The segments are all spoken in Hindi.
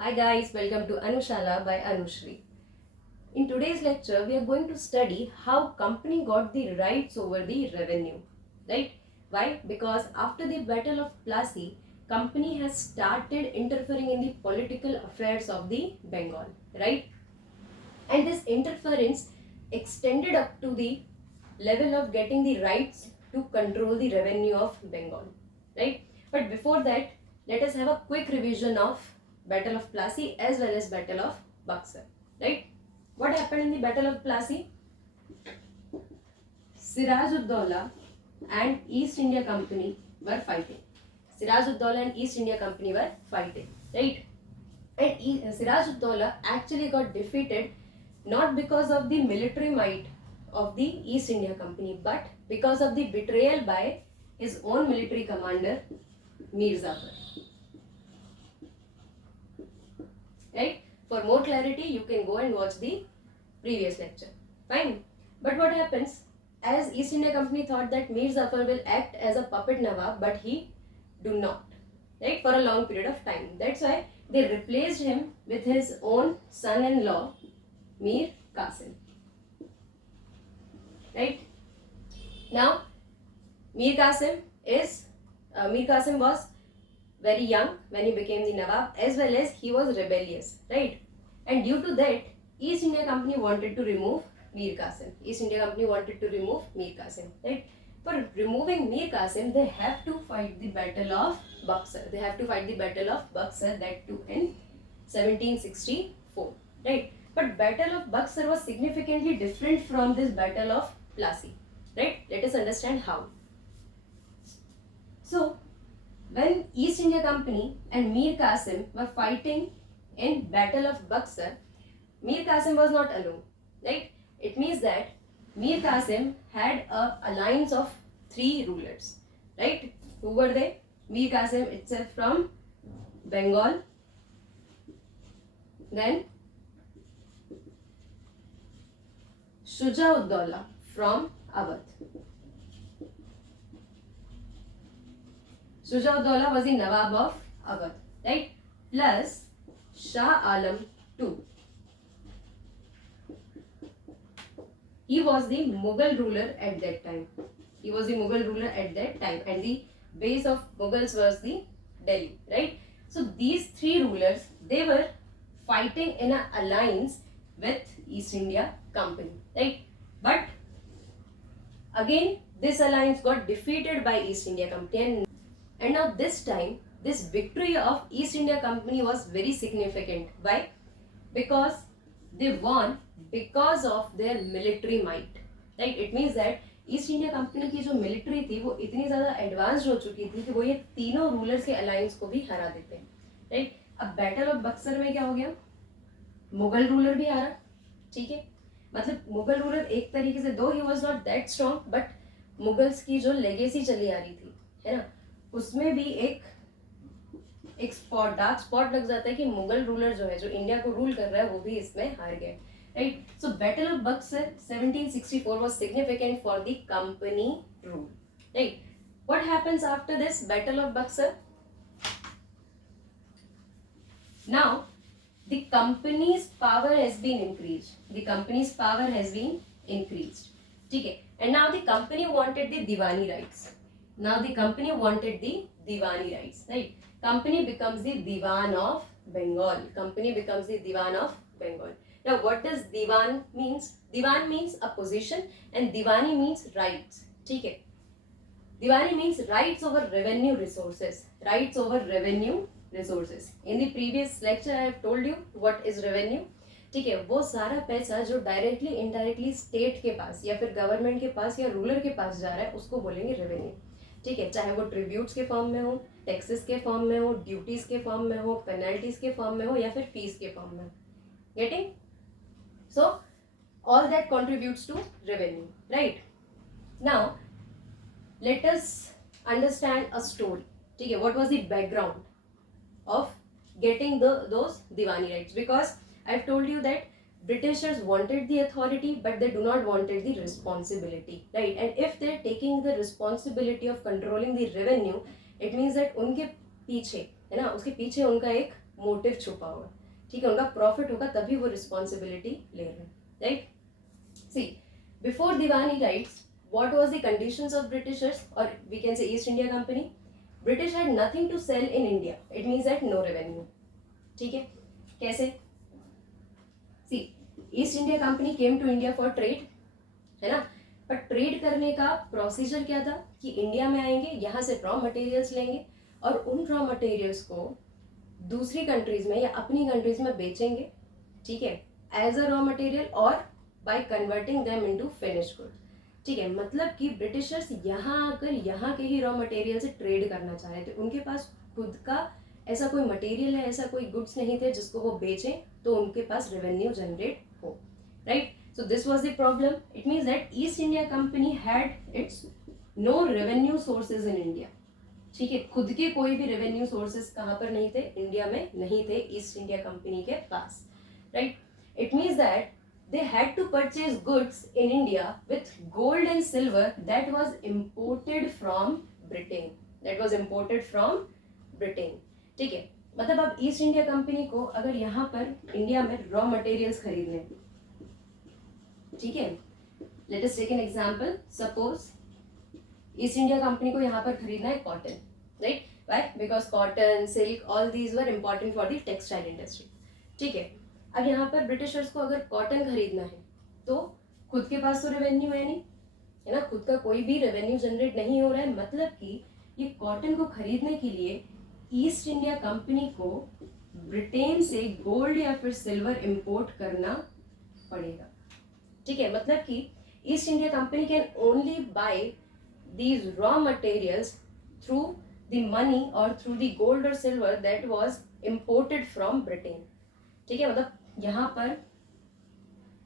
Hi guys, welcome to Anushala by Anushri. In today's lecture, we are going to study how company got the rights over the revenue. Right? Why? Because after the Battle of Plassey, company has started interfering in the political affairs of the Bengal. Right? And this interference extended up to the level of getting the rights to control the revenue of Bengal. Right? But before that, let us have a quick revision of Battle of Plassey as well as Battle of Buxar. Right? What happened in the Battle of Plassey? Siraj-ud-Daulah and East India Company were fighting. Siraj-ud-Daulah and East India Company were fighting. Right? And Siraj-ud-Daulah actually got defeated not because of the military might of the East India Company, but because of the betrayal by his own military commander, Mir Zafar. Right? For more clarity, you can go and watch the previous lecture. Fine. But what happens? As East India Company thought that Mir Zafar will act as a puppet Nawab, but he do not. Right? For a long period of time. That's why they replaced him with his own son-in-law, Mir Qasim. Right? Now, Mir Qasim was very young when he became the Nawab, as well as he was rebellious, right? And due to that, East India Company wanted to remove Mir Qasim. East India Company wanted to remove Mir Qasim, right? For removing Mir Qasim, they have to fight the Battle of Buxar. They have to fight the Battle of Buxar, that too in 1764, right? But Battle of Buxar was significantly different from this Battle of Plassey, right? Let us understand how. So, when East India Company and Mir Qasim were fighting in Battle of Buxar, Mir Qasim was not alone, right? It means that Mir Qasim had an alliance of 3 rulers, right? Who were they? Mir Qasim itself from Bengal, then Shuja-ud-Daulah from Awadh. Shuja-ud-Daulah was the Nawab of Awadh, right? Plus Shah Alam II. He was the Mughal ruler at that time. And the base of Mughals was the Delhi, right? So these 3 rulers, they were fighting in an alliance with East India Company, right? But again, this alliance got defeated by East India Company, and now this time, this victory of East India Company was very significant. Why? Because they won because of their military might. Right? It means that east India company की जो मिलिट्री थी वो इतनी ज़्यादा एडवांस्ड हो चुकी थी कि वो ये तीनों रूलर्स के अलायंस को भी हरा देते हैं. राइट? अब बैटल ऑफ बक्सर में क्या हो गया? मुगल रूलर भी हारा. ठीक है, मतलब मुगल रूलर एक तरीके से, दो he was not that strong, but Mughals की जो लेगेसी चली आ रही थी, है ना, उसमें भी एक डार्क स्पॉट लग जाता है कि मुगल रूलर जो है, जो इंडिया को रूल कर रहा है, वो भी इसमें हार गए. Right? So Battle of Buxar 1764 was significant for the company rule. Right? What happens after this Battle of Buxar? Now the company's power has been increased. ठीक है. And now the company wanted the Diwani rights. Right? Company becomes the Diwan of Bengal. Now, what does Diwan means? Diwan means a position and Diwani means rights. ठीक है. Diwani means rights over revenue resources. In the previous lecture, I have told you what is revenue. ठीक है, वो सारा पैसा जो डायरेक्टली इनडायरेक्टली स्टेट के पास या फिर गवर्नमेंट के पास या रूलर के पास जा रहा है, उसको बोलेंगे रेवेन्यू. ठीक है, चाहे वो ट्रिब्यूट्स के फॉर्म में हो, टैक्सेस के फॉर्म में हो, ड्यूटीज के फॉर्म में हो, पेनल्टीज के फॉर्म में हो, या फिर फीस के फॉर्म में हो. Getting? So all that contributes to revenue, right? Now let us understand a story. Okay, what was the background of getting those Diwani rights? Because I've told you that Britishers wanted the authority, but they do not wanted the responsibility, right? And if they're taking the responsibility of controlling the revenue, it means that उनके पीछे, है ना, उसके पीछे उनका एक मोटिव छुपा होगा, ठीक है, उनका प्रॉफिट होगा तभी वो रिस्पॉन्सिबिलिटी ले रहे हैं, right. See, before Diwani rights, what was the conditions of Britishers, or we can say East India Company? British had nothing to sell in India. It means that no revenue. ठीक है, कैसे? See, East India Company came to India for trade, है ना. पर ट्रेड करने का प्रोसीजर क्या था कि इंडिया में आएंगे, यहाँ से रॉ मटेरियल्स लेंगे और उन रॉ मटेरियल्स को दूसरी कंट्रीज में या अपनी कंट्रीज में बेचेंगे, ठीक है, एज अ रॉ मटेरियल और by converting them into finish good. ठीक है, मतलब कि ब्रिटिशर्स यहाँ आकर यहाँ के ही रॉ मटेरियल से ट्रेड करना चाह रहे थे. उनके पास खुद का ऐसा कोई मटेरियल है, ऐसा कोई गुड्स नहीं थे जिसको वो बेचें तो उनके पास रेवेन्यू जनरेट हो, right. So this was the problem. It means that East India Company had its no revenue sources in India. ठीक है, खुद के कोई भी रेवेन्यू सोर्सेज कहाँ पर नहीं थे, इंडिया में नहीं थे ईस्ट इंडिया कंपनी के पास, right. It means that they had to purchase goods in India with gold and silver that was imported from Britain. ठीक है, मतलब अब ईस्ट इंडिया कंपनी को अगर यहाँ पर इंडिया में रॉ मटेरियल्स खरीदने, ठीक है, let us take an example. Suppose East India Company को यहाँ पर खरीदना है cotton, right. Why? Because cotton, silk, all these were important for the textile industry. ठीक है, अब यहाँ पर ब्रिटिशर्स को अगर कॉटन खरीदना है तो खुद के पास तो रेवेन्यू है नहीं, है ना, खुद का कोई भी रेवेन्यू जनरेट नहीं हो रहा है. मतलब कि ये कॉटन को खरीदने के लिए ईस्ट इंडिया कंपनी को ब्रिटेन से गोल्ड या फिर सिल्वर इंपोर्ट करना पड़ेगा. ठीक है, मतलब कि east India company can only by these raw materials through the money और थ्रू द गोल्ड और silver that was imported from Britain. ठीक है, मतलब यहाँ पर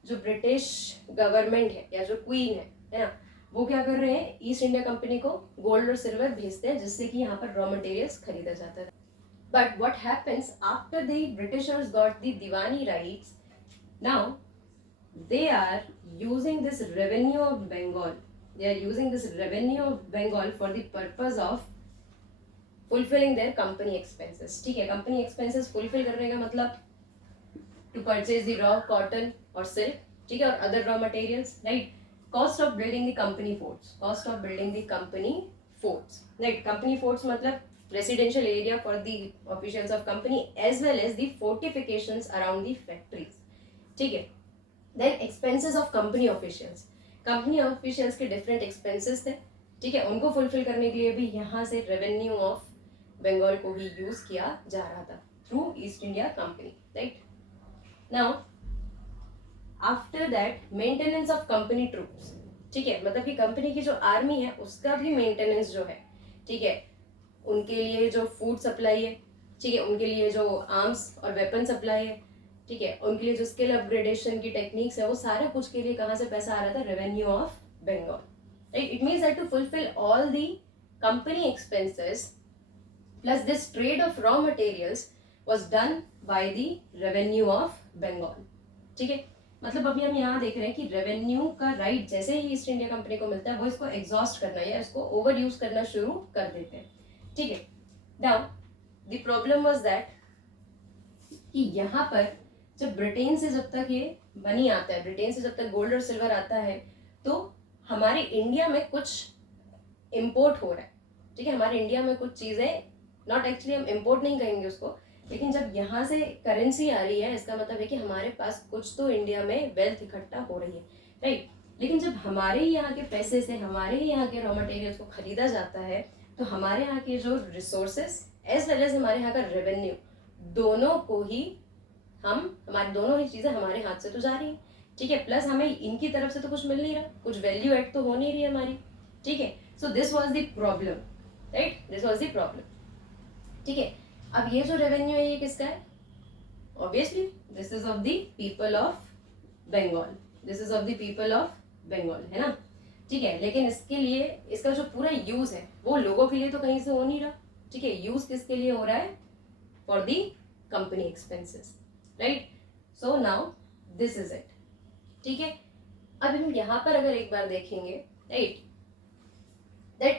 जो ब्रिटिश गवर्नमेंट है या जो क्वीन है ना, वो क्या कर रहे हैं, ईस्ट इंडिया कंपनी को गोल्ड और सिल्वर भेजते हैं जिससे कि यहाँ पर रॉ मटेरियल्स खरीदा जाता है. But what happens after the Britishers got the Diwani rights, now they are using this revenue of Bengal for the purpose of fulfilling their company expenses. ठीक है, कंपनी एक्सपेंसेस फुलफिल करने का मतलब to purchase the raw cotton or silk, ठीक है, और other raw materials, right. Cost of building the company forts, right. Company forts मतलब residential area for the officials of company as well as the fortifications around the factories. ठीक है, then expenses of company officials के different expenses थे, ठीक है, उनको fulfill करने के लिए भी यहाँ से revenue of बंगाल को ही use किया जा रहा था through East India Company, right. Now, after that, maintenance of company troops, ठीक है, मतलब कि कंपनी की जो आर्मी है उसका भी मेंटेनेंस जो है, ठीक है, उनके लिए जो फूड सप्लाई है, ठीक है, उनके लिए जो आर्म्स और वेपन सप्लाई है, ठीक है, उनके लिए जो स्किल अपग्रेडेशन की टेक्निक्स है, वो सारे कुछ के लिए कहाँ से पैसा आ रहा था, revenue of Bengal, right. It means that to fulfil all the company expenses plus this trade of raw materials was done by the revenue of Bengal. ठीक है, मतलब अभी हम यहाँ देख रहे हैं कि रेवेन्यू का राइट जैसे ही ईस्ट इंडिया कंपनी को मिलता है वो इसको एग्जॉस्ट करना या इसको ओवर यूज करना शुरू कर देते हैं. ठीक है, now the problem was that कि यहाँ पर जब ब्रिटेन से जब तक ये मनी आता है, ब्रिटेन से जब तक गोल्ड और सिल्वर आता है तो हमारे इंडिया में कुछ इम्पोर्ट हो रहा है. ठीक है, हमारे इंडिया में कुछ चीज़ें, नॉट एक्चुअली हम इम्पोर्ट नहीं कहेंगे उसको, लेकिन जब यहाँ से करेंसी आ रही है इसका मतलब है कि हमारे पास कुछ तो इंडिया में वेल्थ इकट्ठा हो रही है, राइट. लेकिन जब हमारे ही यहाँ के पैसे से हमारे ही यहाँ के रॉ मटेरियल्स को खरीदा जाता है तो हमारे यहाँ के जो रिसोर्सेस एज वेल एज हमारे यहाँ का रेवेन्यू दोनों को ही हमारी दोनों ही चीज़ें हमारे हाथ से तो जा रही है. ठीक है, प्लस हमें इनकी तरफ से तो कुछ मिल नहीं रहा, कुछ वैल्यू एड तो हो नहीं रही है हमारी. ठीक है, so this was the problem, right, this was the problem. ठीक है, अब ये जो रेवेन्यू है ये किसका है, obviously this is of the people of Bengal, है ना. ठीक है, लेकिन इसके लिए इसका जो पूरा यूज है वो लोगों के लिए तो कहीं से हो नहीं रहा. ठीक है, यूज किसके लिए हो रहा है, for the company expenses, right. So now this is it. ठीक है, अब हम यहाँ पर अगर एक बार देखेंगे, right, that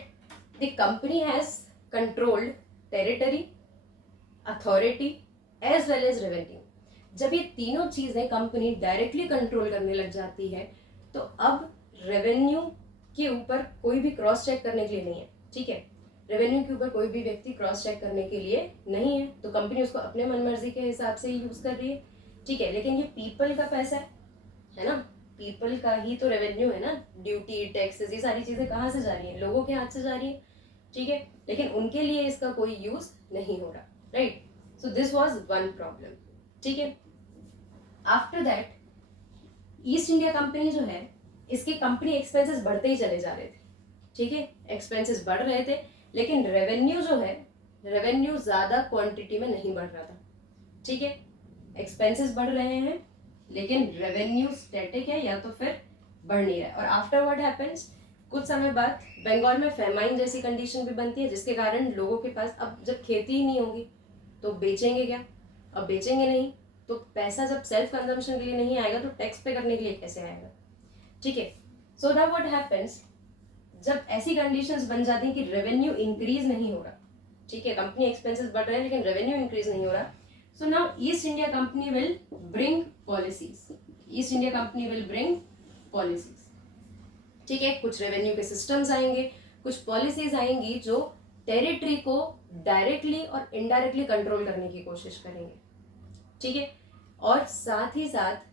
the company has controlled territory, authority as well as revenue. जब ये तीनों चीजें कंपनी डायरेक्टली कंट्रोल करने लग जाती है तो अब रेवेन्यू के ऊपर कोई भी क्रॉस चेक करने के लिए नहीं है, ठीक है। रेवेन्यू के ऊपर कोई भी व्यक्ति क्रॉस चेक करने के लिए नहीं है, तो कंपनी उसको अपने मनमर्जी के हिसाब से ही यूज कर रही है, ठीक है। लेकिन ये पीपल का पैसा है ना, पीपल का ही तो रेवेन्यू है ना, ड्यूटी टैक्सेस ये सारी चीजें कहाँ से जा रही है, लोगों के हाथ से जा रही है, ठीक है। लेकिन उनके लिए इसका कोई यूज नहीं हो रहा, right. So this was one problem, ठीक है। After that East India company जो है, इसके कंपनी एक्सपेंसेस बढ़ते ही चले जा रहे थे, ठीक है। एक्सपेंसेस बढ़ रहे थे लेकिन रेवेन्यू जो है, रेवेन्यू ज्यादा क्वांटिटी में नहीं बढ़ रहा था, ठीक है। एक्सपेंसेस बढ़ रहे हैं लेकिन रेवेन्यू स्टैटिक है या तो फिर बढ़ नहीं रहा है। और आफ्टर व्हाट हैपेंस, कुछ समय बाद बंगाल में फेमाइन जैसी कंडीशन भी बनती है, जिसके कारण लोगों के पास अब जब खेती ही नहीं होगी तो बेचेंगे क्या, अब बेचेंगे नहीं तो पैसा जब सेल्फ कंजम्पशन के लिए नहीं आएगा तो टैक्स पे करने के लिए कैसे आएगा, ठीक है। सो नाउ व्हाट हैपेंस, जब ऐसी कंडीशंस बन जाती हैं कि रेवेन्यू इंक्रीज नहीं हो रहा, ठीक है, कंपनी एक्सपेंसेस बढ़ रहे हैं लेकिन रेवेन्यू इंक्रीज नहीं हो रहा, so now east India company will bring policies, east India company will bring policies, ठीक है। कुछ रेवेन्यू के सिस्टम्स आएंगे, कुछ पॉलिसीज आएंगी जो टेरिटरी को डायरेक्टली और इनडायरेक्टली कंट्रोल करने की कोशिश करेंगे, ठीक है। और साथ ही साथ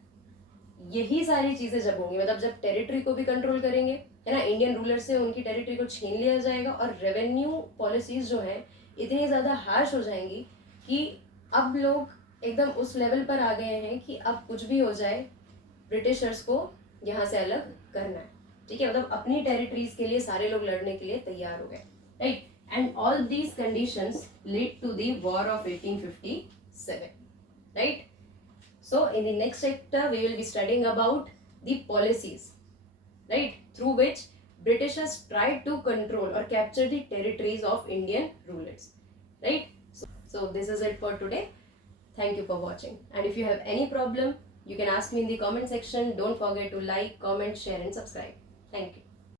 यही सारी चीजें जब होंगी, मतलब जब टेरिटरी को भी कंट्रोल करेंगे, है ना, इंडियन रूलर से उनकी टेरिटरी को छीन लिया जाएगा और रेवेन्यू पॉलिसीज जो है इतनी ज्यादा हार्श हो जाएंगी कि अब लोग एकदम उस लेवल पर आ गए हैं कि अब कुछ भी हो जाए ब्रिटिशर्स को यहाँ से अलग करना है, ठीक है। मतलब अपनी टेरिटरीज के लिए सारे लोग लड़ने के लिए तैयार हो गए, right. And all these conditions lead to the war of 1857, right? So in the next chapter we will be studying about the policies, right, through which Britishers tried to control or capture the territories of Indian rulers, right? So this is it for today. Thank you for watching, and if you have any problem you can ask me in the comment section. Don't forget to like, comment, share and subscribe. Thank you.